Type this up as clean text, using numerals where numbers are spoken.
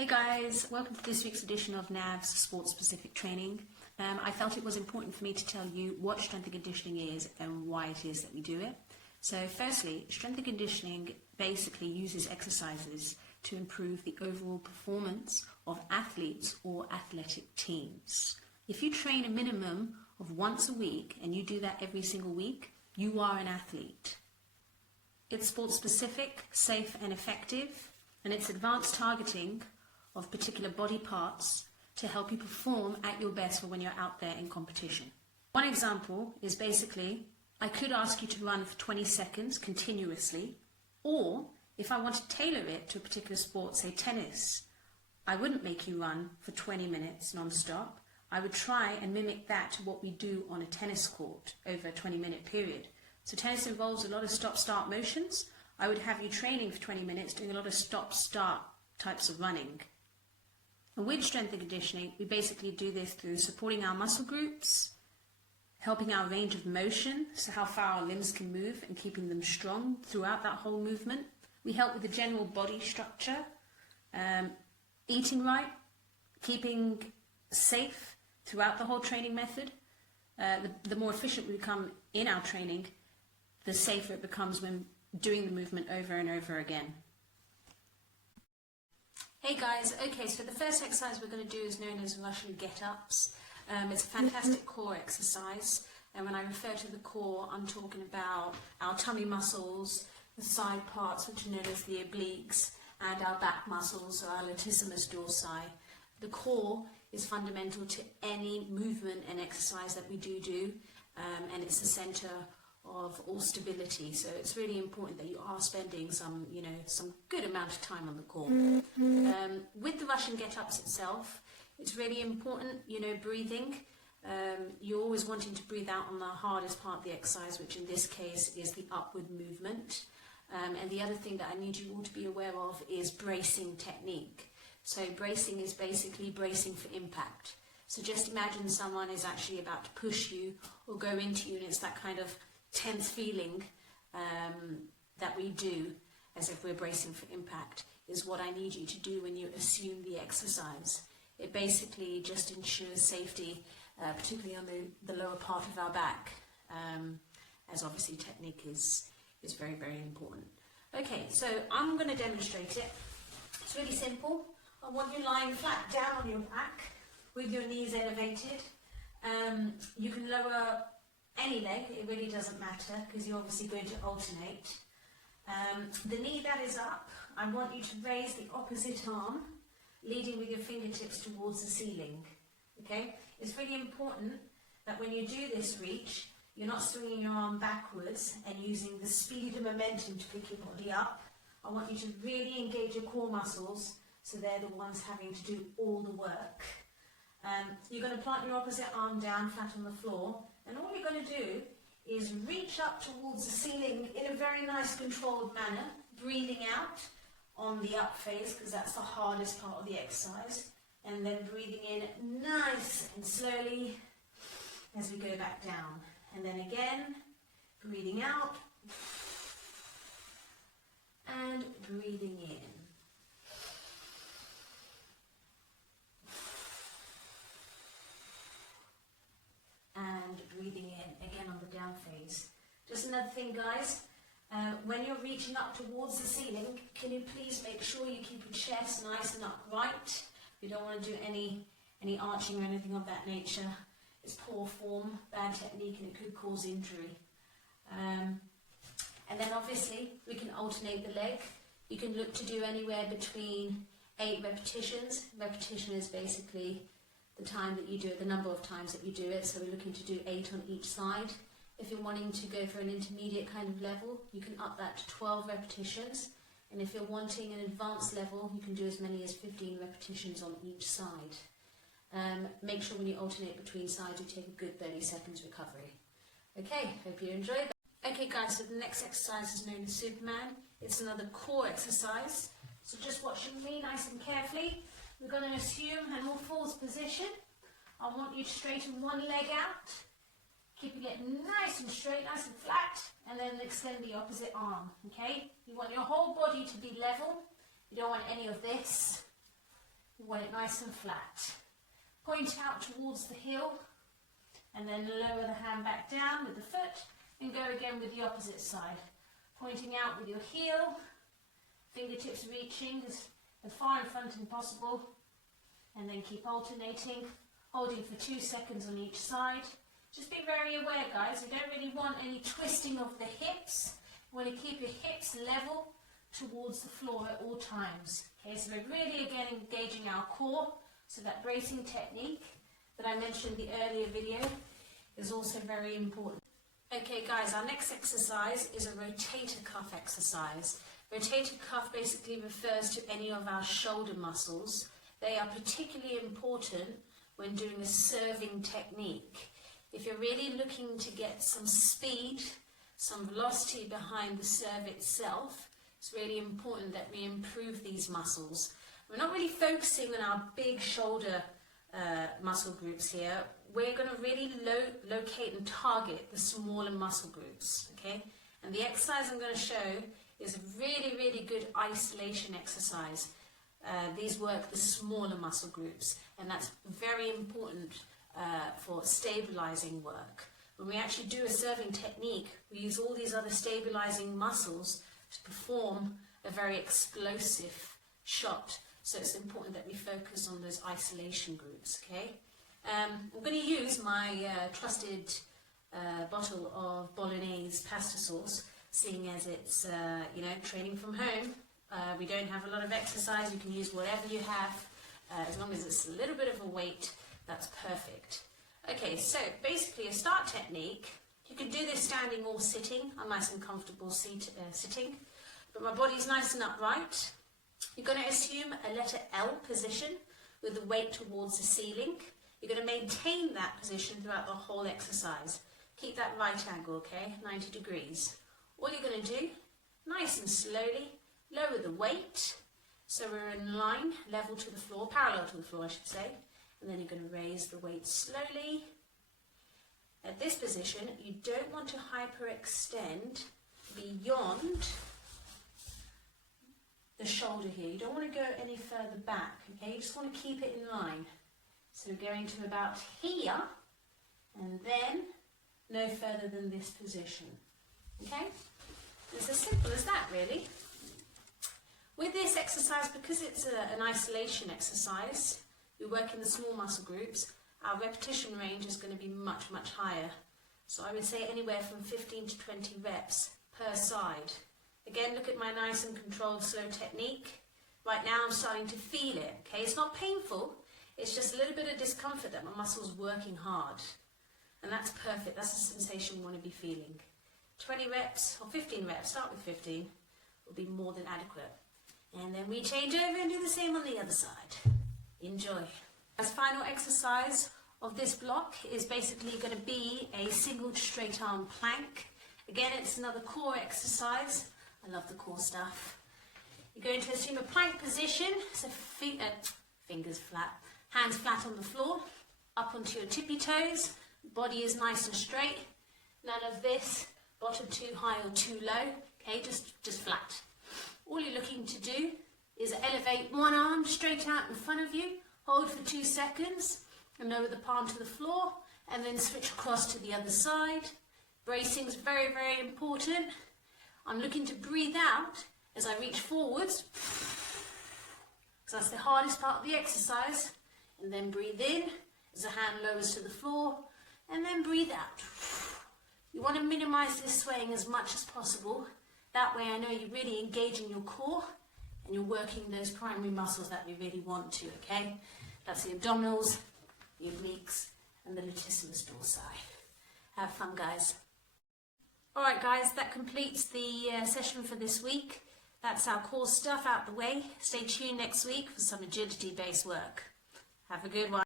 Hey guys, welcome to this week's edition of NAV's Sports Specific Training. I felt it was important for me to tell you what strength and conditioning is and why it is that we do it. So firstly, strength and conditioning basically uses exercises to improve the overall performance of athletes or athletic teams. If you train a minimum of once a week and you do that every single week, you are an athlete. It's sports specific, safe and effective, and it's advanced targeting of particular body parts to help you perform at your best for when you're out there in competition. One example is basically, I could ask you to run for 20 seconds continuously, or if I want to tailor it to a particular sport, say tennis, I wouldn't make you run for 20 minutes non-stop. I would try and mimic that to what we do on a tennis court over a 20-minute period. So tennis involves a lot of stop-start motions. I would have you training for 20 minutes doing a lot of stop-start types of running. And with strength and conditioning, we basically do this through supporting our muscle groups, helping our range of motion, so how far our limbs can move and keeping them strong throughout that whole movement. We help with the general body structure, eating right, keeping safe throughout the whole training method. The more efficient we become in our training, the safer it becomes when doing the movement over and over again. Hey guys, okay, so the first exercise we're going to do is known as Russian get-ups. It's a fantastic core exercise, and when I refer to the core, I'm talking about our tummy muscles, the side parts which are known as the obliques, and our back muscles, or our latissimus dorsi. The core is fundamental to any movement and exercise that we do, and it's the center of all stability. So it's really important that you are spending some good amount of time on the core. With the Russian get-ups itself, it's really important, breathing. You're always wanting to breathe out on the hardest part of the exercise, which in this case is the upward movement. And the other thing that I need you all to be aware of is bracing technique. So bracing is basically bracing for impact. So just imagine someone is actually about to push you or go into you, and it's that kind of tense feeling that we do as if we're bracing for impact is what I need you to do when you assume the exercise. It basically just ensures safety, particularly on the lower part of our back, as obviously technique is very, very important. Okay, so I'm going to demonstrate it. It's really simple. I want you lying flat down on your back with your knees elevated. You can lower any leg, it really doesn't matter because you're obviously going to alternate. The knee that is up, I want you to raise the opposite arm, leading with your fingertips towards the ceiling. Okay? It's really important that when you do this reach, you're not swinging your arm backwards and using the speed and momentum to pick your body up. I want you to really engage your core muscles so they're the ones having to do all the work. You're going to plant your opposite arm down flat on the floor, and all you're going to do is reach up towards the ceiling in a very nice controlled manner, breathing out on the up phase because that's the hardest part of the exercise, and then breathing in nice and slowly as we go back down. And then again, breathing out and breathing in. And breathing in again on the down phase. Just another thing, guys, when you're reaching up towards the ceiling, can you please make sure you keep your chest nice and upright? You don't want to do any arching or anything of that nature. It's poor form, bad technique, and it could cause injury. And then obviously we can alternate the leg. You can look to do anywhere between 8 repetitions. Repetition is basically the time that you do it, the number of times that you do it, so we're looking to do 8 on each side. If you're wanting to go for an intermediate kind of level, you can up that to 12 repetitions, and if you're wanting an advanced level, you can do as many as 15 repetitions on each side. Make sure when you alternate between sides you take a good 30 seconds recovery. Okay, hope you enjoyed that. Okay guys, so the next exercise is known as Superman. It's another core exercise, so just watching me nice and carefully. We're going to assume an all-fours position. I want you to straighten one leg out, keeping it nice and straight, nice and flat, and then extend the opposite arm, okay? You want your whole body to be level. You don't want any of this. We want it nice and flat. Point out towards the heel and then lower the hand back down with the foot and go again with the opposite side. Pointing out with your heel, fingertips reaching as far in front as possible, and then keep alternating, holding for 2 seconds on each side. Just be very aware, guys, we don't really want any twisting of the hips. You want to keep your hips level towards the floor at all times. Okay, so we're really again engaging our core, so that bracing technique that I mentioned in the earlier video is also very important. Okay guys, our next exercise is a rotator cuff exercise. Rotator cuff basically refers to any of our shoulder muscles. They are particularly important when doing a serving technique. If you're really looking to get some speed, some velocity behind the serve itself, it's really important that we improve these muscles. We're not really focusing on our big shoulder muscle groups here. We're going to really locate and target the smaller muscle groups, okay? And the exercise I'm going to show is a really, really good isolation exercise. These work the smaller muscle groups, and that's very important for stabilizing work. When we actually do a serving technique, we use all these other stabilizing muscles to perform a very explosive shot. So it's important that we focus on those isolation groups, okay? I'm going to use my trusted bottle of Bolognese pasta sauce, seeing as it's, training from home. We don't have a lot of exercise. You can use whatever you have. As long as it's a little bit of a weight, that's perfect. Okay, so basically a start technique. You can do this standing or sitting. I'm nice and comfortable sitting, but my body's nice and upright. You're going to assume a letter L position with the weight towards the ceiling. You're going to maintain that position throughout the whole exercise. Keep that right angle, okay, 90 degrees. All you're going to do, nice and slowly, lower the weight, so we're in line, level to the floor, parallel to the floor I should say, and then you're going to raise the weight slowly. At this position, you don't want to hyperextend beyond the shoulder here. You don't want to go any further back, okay? You just want to keep it in line. So we're going to about here, and then no further than this position, okay? It's as simple as that, really. With this exercise, because it's an isolation exercise, we work in the small muscle groups, our repetition range is going to be much, much higher. So I would say anywhere from 15 to 20 reps per side. Again, look at my nice and controlled slow technique. Right now I'm starting to feel it, okay? It's not painful, it's just a little bit of discomfort that my muscle's working hard. And that's perfect, that's the sensation we want to be feeling. 20 reps, or 15 reps, start with 15, will be more than adequate. And then we change over and do the same on the other side. Enjoy. As final exercise of this block is basically going to be a single straight arm plank. Again, it's another core exercise. I love the core stuff. You're going to assume a plank position, so fingers flat, hands flat on the floor, up onto your tippy toes, body is nice and straight, none of this, bottom too high or too low, okay, just flat. All you're looking to do is elevate one arm straight out in front of you, hold for 2 seconds, and lower the palm to the floor, and then switch across to the other side. Bracing is very, very important. I'm looking to breathe out as I reach forwards, so that's the hardest part of the exercise, and then breathe in as the hand lowers to the floor, and then breathe out. You want to minimize this swaying as much as possible. That way I know you're really engaging your core and you're working those primary muscles that we really want to, okay? That's the abdominals, the obliques, and the latissimus dorsi. Have fun, guys. Alright guys, that completes the session for this week. That's our core stuff out the way. Stay tuned next week for some agility-based work. Have a good one.